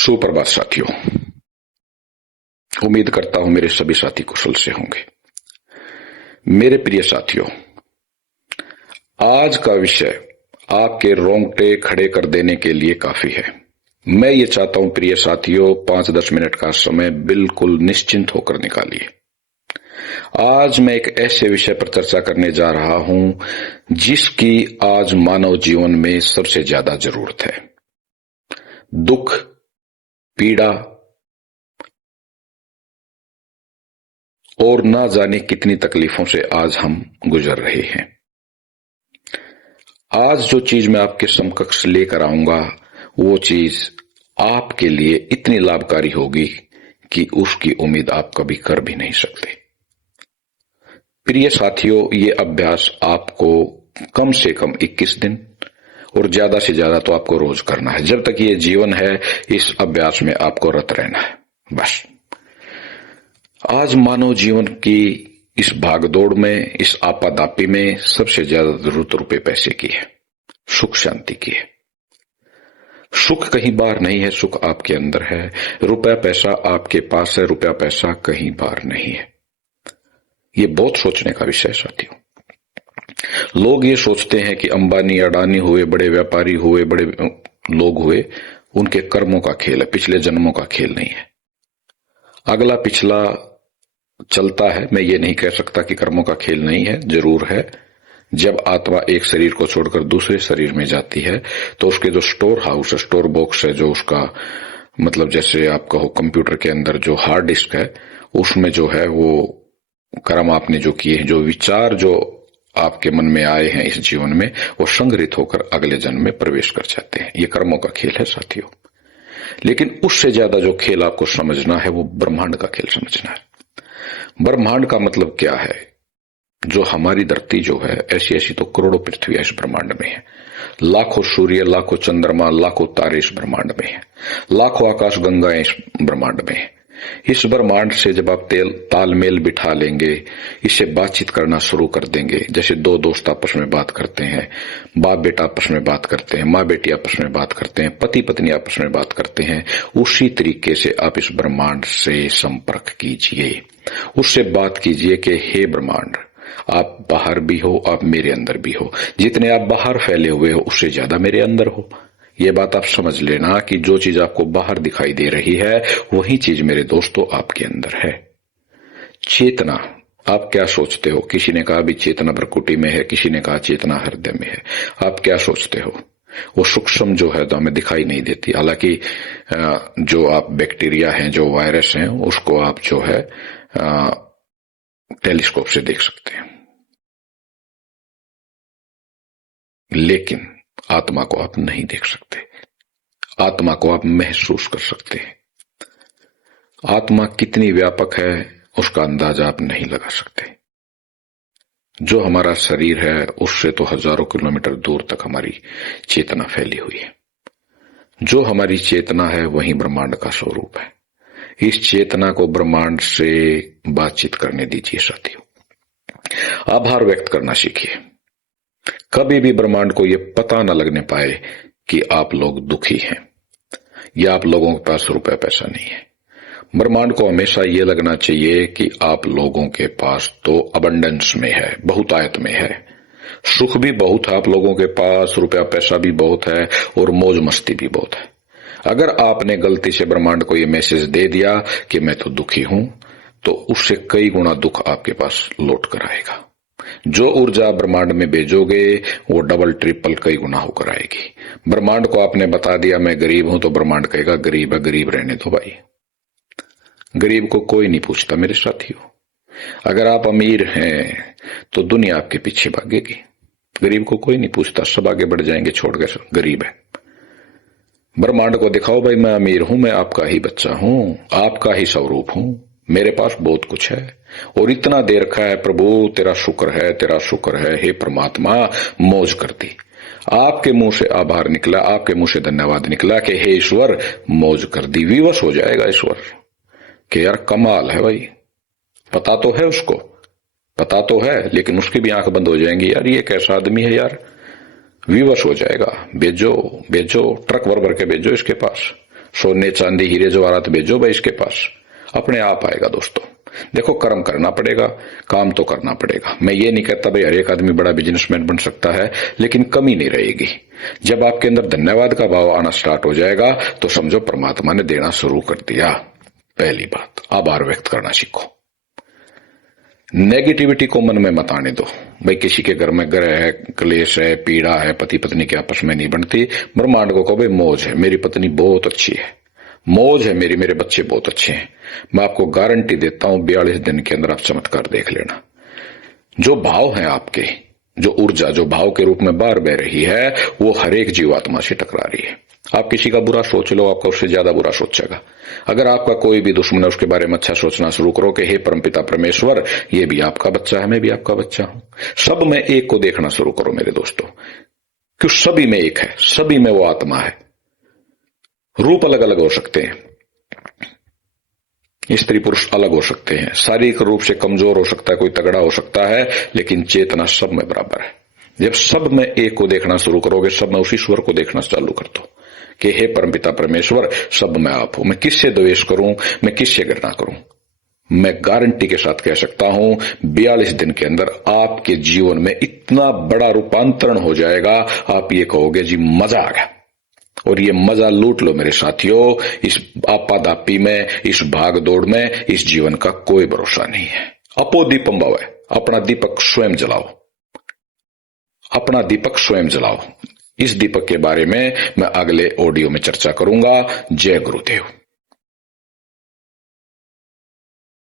सुप्रभात साथियों। उम्मीद करता हूं मेरे सभी साथी कुशल से होंगे। मेरे प्रिय साथियों, आज का विषय आपके रोंगटे खड़े कर देने के लिए काफी है। मैं ये चाहता हूं प्रिय साथियों, 5-10 मिनट का समय बिल्कुल निश्चिंत होकर निकालिए। आज मैं एक ऐसे विषय पर चर्चा करने जा रहा हूं जिसकी आज मानव जीवन में सबसे ज्यादा जरूरत है। दुख, पीड़ा और ना जाने कितनी तकलीफों से आज हम गुजर रहे हैं। आज जो चीज मैं आपके समकक्ष लेकर आऊंगा वो चीज आपके लिए इतनी लाभकारी होगी कि उसकी उम्मीद आप कभी कर भी नहीं सकते। प्रिय साथियों, ये अभ्यास आपको कम से कम 21 दिन और ज्यादा से ज्यादा तो आपको रोज करना है। जब तक ये जीवन है इस अभ्यास में आपको रत रहना है। बस आज मानव जीवन की इस भागदौड़ में, इस आपादापी में सबसे ज्यादा जरूरत रुपए पैसे की है, सुख शांति की है। सुख कहीं बाहर नहीं है, सुख आपके अंदर है। रुपया पैसा आपके पास है, रुपया पैसा कहीं बाहर नहीं है। ये बहुत सोचने का विषय है साथियों। लोग ये सोचते हैं कि अंबानी अडानी हुए, बड़े व्यापारी हुए, बड़े लोग हुए, उनके कर्मों का खेल है, पिछले जन्मों का खेल नहीं है। अगला पिछला चलता है। मैं ये नहीं कह सकता कि कर्मों का खेल नहीं है, जरूर है। जब आत्मा एक शरीर को छोड़कर दूसरे शरीर में जाती है तो उसके जो स्टोर हाउस है, स्टोर बॉक्स है, जो उसका मतलब जैसे आप कहो कंप्यूटर के अंदर जो हार्ड डिस्क है, उसमें जो है वो कर्म आपने जो किए हैं, जो विचार जो आपके मन में आए हैं इस जीवन में, वो संग्रहित होकर अगले जन्म में प्रवेश कर जाते हैं। ये कर्मों का खेल है साथियों। लेकिन उससे ज्यादा जो खेल आपको समझना है वो ब्रह्मांड का खेल समझना है। ब्रह्मांड का मतलब क्या है? जो हमारी धरती जो है, ऐसी ऐसी तो करोड़ों पृथ्वी इस ब्रह्मांड में है। लाखों सूर्य, लाखों चंद्रमा, लाखों तारे इस ब्रह्मांड में है। लाखों आकाश गंगाएं इस ब्रह्मांड में है। इस ब्रह्मांड से जब आप तालमेल बिठा लेंगे, इससे बातचीत करना शुरू कर देंगे, जैसे दो दोस्त आपस में बात करते हैं, बाप बेटा आपस में बात करते हैं, माँ बेटी आपस में बात करते हैं, पति पत्नी आपस में बात करते हैं, उसी तरीके से आप इस ब्रह्मांड से संपर्क कीजिए। उससे बात कीजिए कि हे ब्रह्मांड, आप बाहर भी हो, आप मेरे अंदर भी हो। जितने आप बाहर फैले हुए हो उससे ज्यादा मेरे अंदर हो। ये बात आप समझ लेना कि जो चीज आपको बाहर दिखाई दे रही है वही चीज मेरे दोस्तों आपके अंदर है। चेतना, आप क्या सोचते हो? किसी ने कहा भी चेतना प्रकृति में है, किसी ने कहा चेतना हृदय में है। आप क्या सोचते हो? वो सूक्ष्म जो है तो हमें दिखाई नहीं देती। हालांकि जो आप बैक्टीरिया हैं, जो वायरस हैं, उसको आप जो है टेलीस्कोप से देख सकते हैं, लेकिन आत्मा को आप नहीं देख सकते। आत्मा को आप महसूस कर सकते हैं। आत्मा कितनी व्यापक है उसका अंदाजा आप नहीं लगा सकते। जो हमारा शरीर है उससे तो हजारों किलोमीटर दूर तक हमारी चेतना फैली हुई है। जो हमारी चेतना है वही ब्रह्मांड का स्वरूप है। इस चेतना को ब्रह्मांड से बातचीत करने दीजिए साथियों। आभार व्यक्त करना सीखिए। कभी भी ब्रह्मांड को यह पता न लगने पाए कि आप लोग दुखी हैं या आप लोगों के पास रुपया पैसा नहीं है। ब्रह्मांड को हमेशा यह लगना चाहिए कि आप लोगों के पास तो अबंडेंस में है, बहुतायत में है। सुख भी बहुत है आप लोगों के पास, रुपया पैसा भी बहुत है और मौज मस्ती भी बहुत है। अगर आपने गलती से ब्रह्मांड को यह मैसेज दे दिया कि मैं तो दुखी हूं, तो उससे कई गुना दुख आपके पास लौट कर आएगा। जो ऊर्जा ब्रह्मांड में भेजोगे वो डबल ट्रिपल कई गुना होकर आएगी। ब्रह्मांड को आपने बता दिया मैं गरीब हूं, तो ब्रह्मांड कहेगा गरीब है, गरीब रहने दो भाई। गरीब को कोई नहीं पूछता मेरे साथियों। अगर आप अमीर हैं तो दुनिया आपके पीछे भागेगी। गरीब को कोई नहीं पूछता, सब आगे बढ़ जाएंगे छोड़कर, गरीब है। ब्रह्मांड को दिखाओ भाई मैं अमीर हूं, मैं आपका ही बच्चा हूं, आपका ही स्वरूप हूं, मेरे पास बहुत कुछ है और इतना दे रखा है। प्रभु तेरा शुक्र है, तेरा शुक्र है, हे परमात्मा मौज कर दी। आपके मुंह से आभार निकला, आपके मुंह से धन्यवाद निकला कि हे ईश्वर मौज कर दी। विवश हो जाएगा ईश्वर कि यार कमाल है भाई। पता तो है उसको, पता तो है, लेकिन उसकी भी आंख बंद हो जाएंगी, यार ये कैसा आदमी है यार। विवश हो जाएगा। भेजो भेजो, ट्रक भर भर के भेजो इसके पास। सोने चांदी हीरे जवाहरात भेजो भाई इसके पास, अपने आप आएगा दोस्तों। देखो कर्म करना पड़ेगा, काम तो करना पड़ेगा। मैं ये नहीं कहता भाई हर एक आदमी बड़ा बिजनेसमैन बन सकता है, लेकिन कमी नहीं रहेगी। जब आपके अंदर धन्यवाद का भाव आना स्टार्ट हो जाएगा तो समझो परमात्मा ने देना शुरू कर दिया। पहली बात, आभार व्यक्त करना सीखो। नेगेटिविटी को मन में मत आने दो। भाई किसी के घर में ग्रह है, क्लेश है, पीड़ा है, पति पत्नी के आपस में नहीं बनती, ब्रह्मांड को कहो भाई मौज है, मेरी पत्नी बहुत अच्छी है, मौज है मेरी, मेरे बच्चे बहुत अच्छे हैं। मैं आपको गारंटी देता हूं 42 दिन के अंदर आप चमत्कार देख लेना। जो भाव है आपके, जो ऊर्जा जो भाव के रूप में बाहर बह रही है, वो हर एक जीवात्मा से टकरा रही है। आप किसी का बुरा सोच लो, आपका उससे ज्यादा बुरा सोचेगा। अगर आपका कोई भी दुश्मन है, उसके बारे में अच्छा सोचना शुरू करो कि हे परमपिता परमेश्वर, ये भी आपका बच्चा है, मैं भी आपका बच्चा हूं। सब में एक को देखना शुरू करो मेरे दोस्तों, क्यों सभी में एक है, सभी में वो आत्मा है। रूप अलग अलग हो सकते हैं, स्त्री पुरुष अलग हो सकते हैं, शारीरिक रूप से कमजोर हो सकता है, कोई तगड़ा हो सकता है, लेकिन चेतना सब में बराबर है। जब सब में एक को देखना शुरू करोगे, सब में उस ईश्वर को देखना चालू कर दो कि हे परमपिता परमेश्वर, सब में आप हो। मैं किससे द्वेष करूं, मैं किससे घृणा करूं? मैं गारंटी के साथ कह सकता हूं 42 दिन के अंदर आपके जीवन में इतना बड़ा रूपांतरण हो जाएगा, आप ये कहोगे जी मजा आ गया। और ये मजा लूट लो मेरे साथियों। इस आपाधापी में, इस भाग दौड़ में, इस जीवन का कोई भरोसा नहीं है। अपो दीपम भव है, अपना दीपक स्वयं जलाओ, अपना दीपक स्वयं जलाओ। इस दीपक के बारे में मैं अगले ऑडियो में चर्चा करूंगा। जय गुरुदेव।